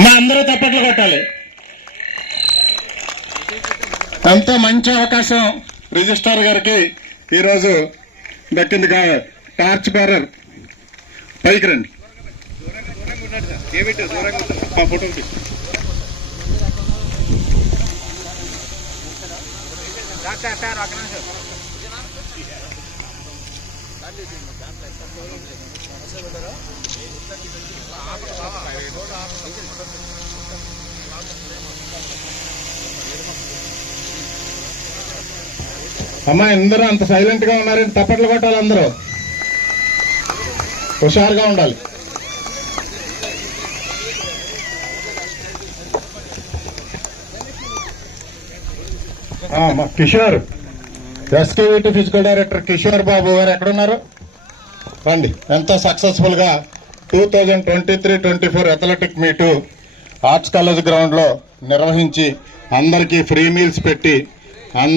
అందరూ తప్పట్లు కొట్టాలి. ఎంతో మంచి అవకాశం రిజిస్ట్రార్ గారికి ఈరోజు దక్కింది కా టార్చ్ బేరర్. పైకి రండి. ఫోటో అమ్మాయి అందరూ అంత సైలెంట్గా ఉన్నారని తప్పట్లు కొట్టాలి అందరూ. హుషారుగా ఉండాలి. Kishore. SKVT physical director Kishore Babu garu ఎక్కడున్నారు? రండి. ఎంతో సక్సెస్ఫుల్గా two thousand twenty three twenty four athletic meet arts college గ్రౌండ్లో నిర్వహించి అందరికీ ఫ్రీ మీల్స్ పెట్టి